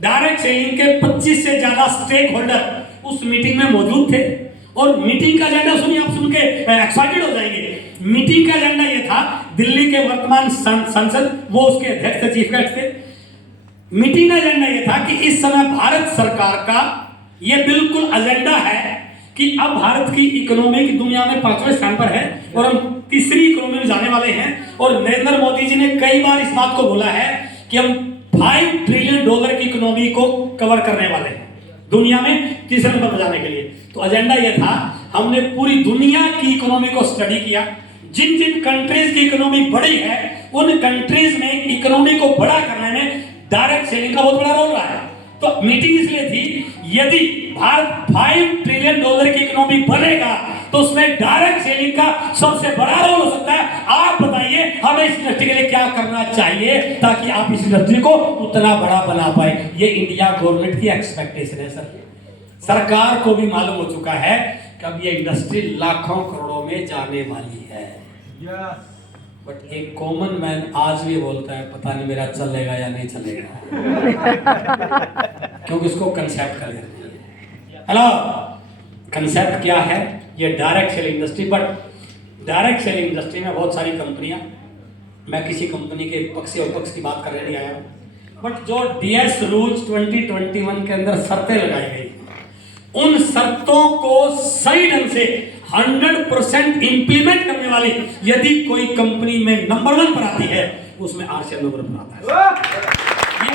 डायरेक्ट सेलिंग के 25 से ज्यादा स्टेक होल्डर उस मीटिंग में मौजूद थे और मीटिंग का एजेंडा सुनिए, आप सुन के एक्साइटेड हो जाएंगे। मीटिंग का एजेंडा ये था, दिल्ली के वर्तमान संसद, वो उसके अध्यक्ष थे, चीफ गेस्ट थे। मीटिंग का एजेंडा ये था कि इस समय भारत सरकार का ये बिल्कुल एजेंडा है कि अब भारत की इकोनॉमी की दुनिया में 5वें स्थान पर है और हम तीसरी इकोनॉमी में जाने वाले हैं। और नरेंद्र मोदी जी ने कई बार इस बात को बोला है कि हम $5 ट्रिलियन की इकोनॉमी को कवर करने वाले हैं दुनिया में तीसरे नंबर पर जाने के लिए। तो एजेंडा ये था, हमने पूरी दुनिया की इकोनॉमी को स्टडी किया, जिन जिन कंट्रीज की इकोनॉमी बड़ी है उन कंट्रीज में इकोनॉमी को बड़ा करने में डायरेक्ट सेलिंग का बहुत बड़ा रोल रहा है। तो मीटिंग इसलिए थी, यदि भारत $5 ट्रिलियन की इकोनॉमी बनेगा तो उसमें डायरेक्ट सेलिंग का सबसे बड़ा रोल हो सकता है। आप बताइए हमें इस इंडस्ट्री के लिए क्या करना चाहिए ताकि आप इस इंडस्ट्री को उतना बड़ा बना पाए। ये इंडिया गवर्नमेंट की एक्सपेक्टेशन है सर। सरकार को भी मालूम हो चुका है कि अब ये इंडस्ट्री लाखों करोड़ों में जाने वाली है। बट एक कॉमन मैन आज भी बोलता है पता नहीं मेरा चलेगा या नहीं चलेगा क्योंकि इसको कंसेप्ट कर लेते हैं। हेलो, कंसेप्ट क्या है? ये direct selling industry. But direct selling industry में बहुत सारी कंपनियां, मैं किसी कंपनी के पक्ष या विपक्ष की बात करने नहीं आया हूं, बट जो DS रूल्स 2021 के अंदर शर्तें लगाई गई, उन शर्तों को सही ढंग से 100% इंप्लीमेंट करने वाली यदि कोई कंपनी में नंबर 1 पर आती है उसमें RCM नंबर 1 पर आता है। ये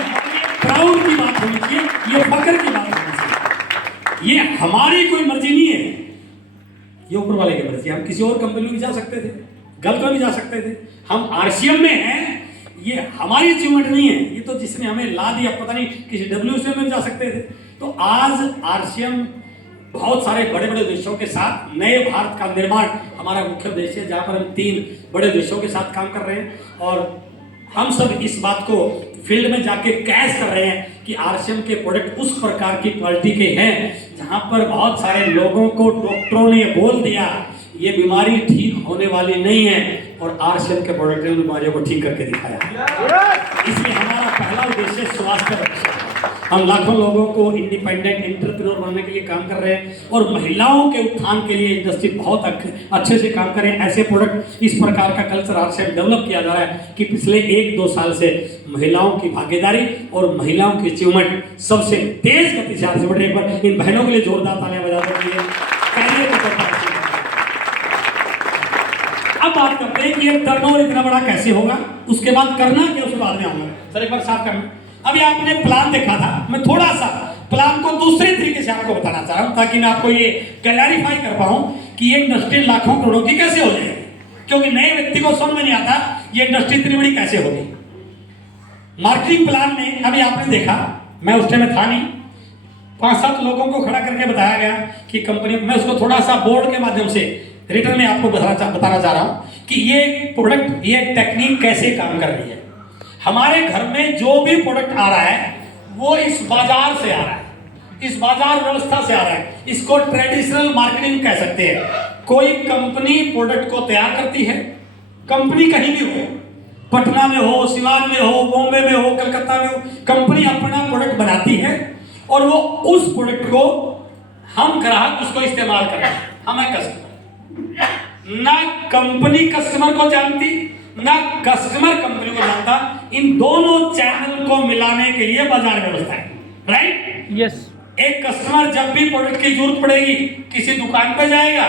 प्राउड की बात होनी चाहिए, ये फख्र की बात होनी चाहिए। ये हमारी कोई मर्जी नहीं है, ये ऊपर वाले की मर्जी। हम किसी और कंपनी में जा सकते थे, गलत में भी जा सकते थे, हम RCM में हैं, ये हमारी अचीवमेंट नहीं है, ये तो जिसने हमें ला दिया, पता नहीं किसी WCM में जा सकते थे। तो आज RCM बहुत सारे बड़े बड़े देशों के साथ नए भारत का निर्माण हमारा मुख्य उद्देश्य है, जहां पर हम 3 बड़े देशों के साथ काम कर रहे हैं और हम सब इस बात को फील्ड में जाके कैश कर रहे हैं कि RCM के प्रोडक्ट उस प्रकार की क्वालिटी के हैं जहां पर बहुत सारे लोगों को डॉक्टरों ने बोल दिया ये बीमारी ठीक होने वाली नहीं है और RCM के प्रोडक्ट ने बीमारियों को ठीक करके दिखाया। इसलिए हमारा पहला उद्देश्य स्वास्थ्य रक्षा। हम लाखों लोगों को इंडिपेंडेंट एंटरप्रेन्योर बनने के लिए काम कर रहे हैं और महिलाओं के उत्थान के लिए इंडस्ट्री बहुत अच्छे से काम करें। ऐसे प्रोडक्ट, इस प्रकार का कल्चर RCM डेवलप किया जा रहा है कि पिछले 1-2 साल से महिलाओं की भागीदारी और महिलाओं की अचीवमेंट सबसे तेज गति से आगे बढ़ रही है। इन बहनों के लिए जोरदार तालियां बजा सकती है। बात करते हैं कि ये टर्नओवर इतना बड़ा कैसे होगा, उसके बाद करना क्या, उसके बाद में आऊंगा। सर एक बार साफ करना। अभी आपने प्लान देखा था, मैं थोड़ा सा प्लान को दूसरे तरीके से आपको बताना चाह रहा हूं ताकि मैं आपको ये क्लैरिफाई कर पाऊं कि ये इंडस्ट्री लाखों करोड़ों की कैसे हो जाएगी, क्योंकि नए व्यक्ति को समझ में नहीं आता ये इंडस्ट्री इतनी बड़ी कैसे होगी। मार्केटिंग प्लान में अभी आपने देखा, मैं उस टाइम में था नहीं, 5-7 लोगों को खड़ा करके बताया गया कि कंपनी, मैं उसको थोड़ा सा बोर्ड के माध्यम से रिटर्न में आपको बताना चाह रहा हूं कि ये प्रोडक्ट, ये टेक्निक कैसे काम कर रही है। हमारे घर में जो भी प्रोडक्ट आ रहा है वो इस बाजार से आ रहा है, इस बाजार व्यवस्था से आ रहा है। इसको ट्रेडिशनल मार्केटिंग कह सकते हैं। कोई कंपनी प्रोडक्ट को तैयार करती है, कंपनी कहीं भी हो, पटना में हो, सिवान में हो, बॉम्बे में हो, कलकत्ता में हो, कंपनी अपना प्रोडक्ट बनाती है और वो उस प्रोडक्ट को हम ग्राहक उसको इस्तेमाल करते हैं, हमें कस्टमर। ना कंपनी कस्टमर को जानती, ना कस्टमर कंपनी को जानता। इन दोनों चैनल को मिलाने के लिए बाजार व्यवस्था है, राइट? यस। एक कस्टमर जब भी प्रोडक्ट की जरूरत पड़ेगी किसी दुकान पे जाएगा,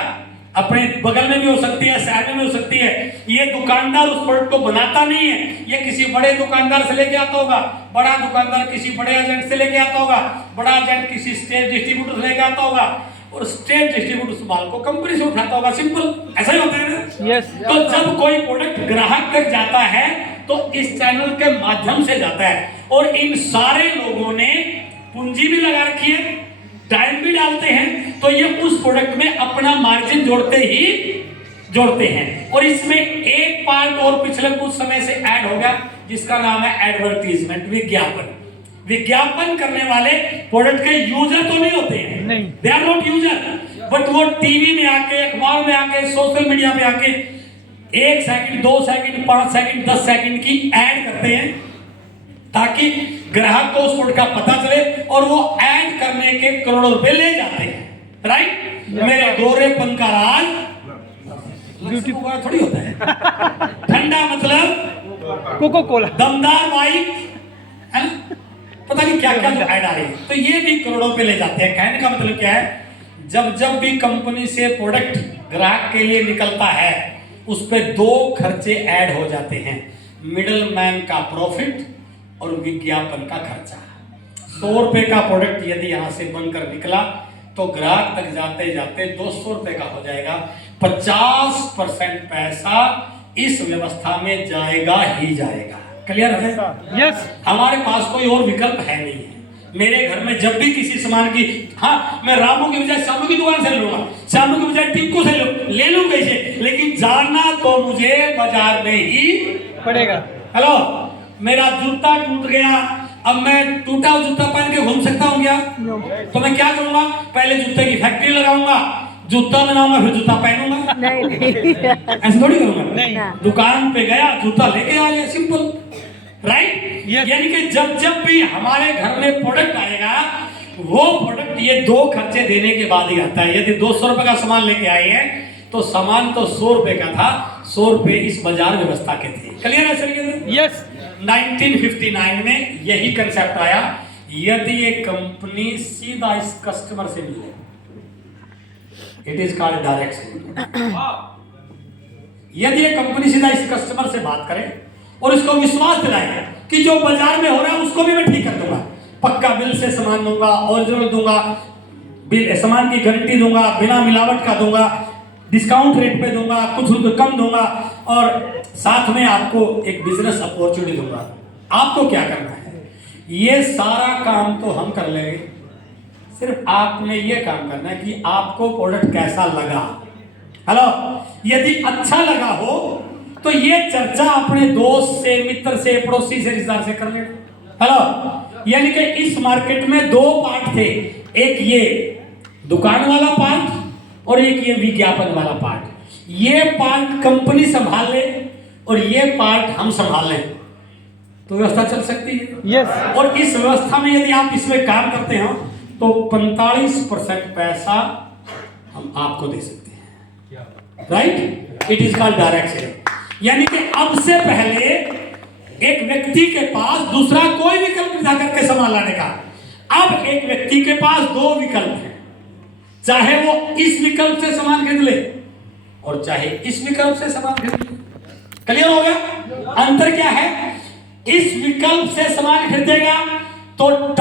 अपने बगल में भी हो सकती है, शहर में भी हो सकती है। ये दुकानदार उस प्रोडक्ट को बनाता नहीं है, ये किसी बड़े दुकानदार से लेके आता होगा, बड़ा दुकानदार किसी बड़े एजेंट से लेके आता होगा, बड़ा एजेंट किसी स्टेट डिस्ट्रीब्यूटर से लेके आता होगा और स्टेट डिस्ट्रीब्यूटर उस माल को कंपनी से उठाता होगा। सिंपल ऐसा ही होता है ना? यस। तो जब कोई प्रोडक्ट ग्राहक तक जाता है तो इस चैनल के माध्यम से जाता है और इन सारे लोगों ने पूंजी भी लगा रखी है, टाइम भी डालते हैं, तो ये उस प्रोडक्ट में अपना मार्जिन जोड़ते हैं। और इसमें एक पार्ट और पिछले कुछ समय से ऐड हो गया जिसका नाम है एडवर्टीजमेंट, विज्ञापन। विज्ञापन करने वाले प्रोडक्ट के यूजर तो नहीं होते हैं, नहीं, they are not user, but वो टीवी में आके, अखबार में आके, सोशल मीडिया पे आके 1 सेकंड, 2 सेकंड, 5 सेकंड, 10 सेकंड की ऐड करते हैं ताकि ग्राहक को उस प्रोडक्ट का पता चले और वो ऐड करने के करोड़ों रुपए ले जाते हैं, राइट? मेरे गोरेपन का राज ब्यूटी थोड़ी होता है। ठंडा मतलब कोको कोला, दमदार वाइफ, है ना? पता नहीं क्या क्या जो ऐड आ रही है, तो ये भी करोड़ों पे ले जाते हैं। कहने का मतलब क्या है, जब भी कंपनी से प्रोडक्ट ग्राहक के लिए निकलता है उस पे 2 खर्चे ऐड हो जाते हैं, मिडल मैन का प्रॉफिट और विज्ञापन का खर्चा। 100 रुपए का प्रोडक्ट यदि यहाँ से बनकर निकला तो ग्राहक तक जाते जाते 200 रुपए का हो जाएगा। 50% पैसा इस व्यवस्था में जाएगा ही जाएगा। क्लियर है? यस। हमारे पास कोई और विकल्प है नहीं है। मेरे घर में जब भी किसी सामान की, हाँ मैं रामू की बजाय श्यामू की दुकान से ले लूंगा, श्यामू की बजाय टिंकू से ले लूं कैसे, लेकिन जाना तो मुझे बाजार में ही पड़ेगा। हेलो, मेरा जूता टूट गया, अब मैं टूटा हुआ जूता पहन के घूम सकता हूँ क्या? तो मैं क्या करूंगा, पहले जूते की फैक्ट्री लगाऊंगा, जूता बनाऊंगा, फिर जूता पहनूंगा। नहीं, ऐसे थोड़ी करूंगा। नहीं। दुकान पे गया, जूता लेके आ गया, सिंपल, राइट? यानी कि जब भी हमारे घर में प्रोडक्ट आएगा वो प्रोडक्ट ये 2 खर्चे देने के बाद ही आता है। यदि 200 रुपए का सामान लेके आए हैं तो सामान तो 100 रुपए का था, 100 रुपए इस बाजार व्यवस्था के थे। क्लियर है सर? यस। 1959 में यही कंसेप्ट आया, यदि ये कंपनी सीधा इस कस्टमर से मिले, it is called direct selling. यदि ये कंपनी सीधा इस कस्टमर से बात करे और इसको विश्वास दिलाएगा कि जो बाजार में हो रहा है उसको भी मैं ठीक कर दूंगा, पक्का बिल से सामान दूंगा, ओरिजिनल दूंगा, बिल सामान की गारंटी दूंगा, बिना मिलावट का दूंगा, डिस्काउंट रेट पे दूंगा, कुछ रुपए कम दूंगा और साथ में आपको एक बिजनेस अपॉर्चुनिटी दूंगा। आपको क्या करना है, ये सारा काम तो हम कर लेंगे, सिर्फ आपने ये काम करना है कि आपको प्रोडक्ट कैसा लगा। हेलो, यदि अच्छा लगा हो तो ये चर्चा अपने दोस्त से, मित्र से, पड़ोसी से, रिश्तेदार से कर लेना। हेलो, यानी कि इस मार्केट में 2 पार्ट थे, एक ये दुकान वाला पार्ट और एक ये विज्ञापन वाला पार्ट। ये पार्ट कंपनी संभाल ले और ये पार्ट हम संभाल लें तो व्यवस्था चल सकती है। यस। और इस व्यवस्था में यदि आप इसमें काम करते हो तो 45% पैसा हम आपको दे सकते हैं, right? It is called direct selling. यानी कि अब से पहले एक व्यक्ति के पास दूसरा कोई विकल्प ना करके सामान लाने का, अब एक व्यक्ति के पास 2 विकल्प हैं, चाहे वो इस विकल्प से सामान खरीद ले और चाहे इस विकल्प से सामान खरीदे। क्लियर हो गया? अंतर क्या है? इस विकल्प से सामान खरीदेगा तो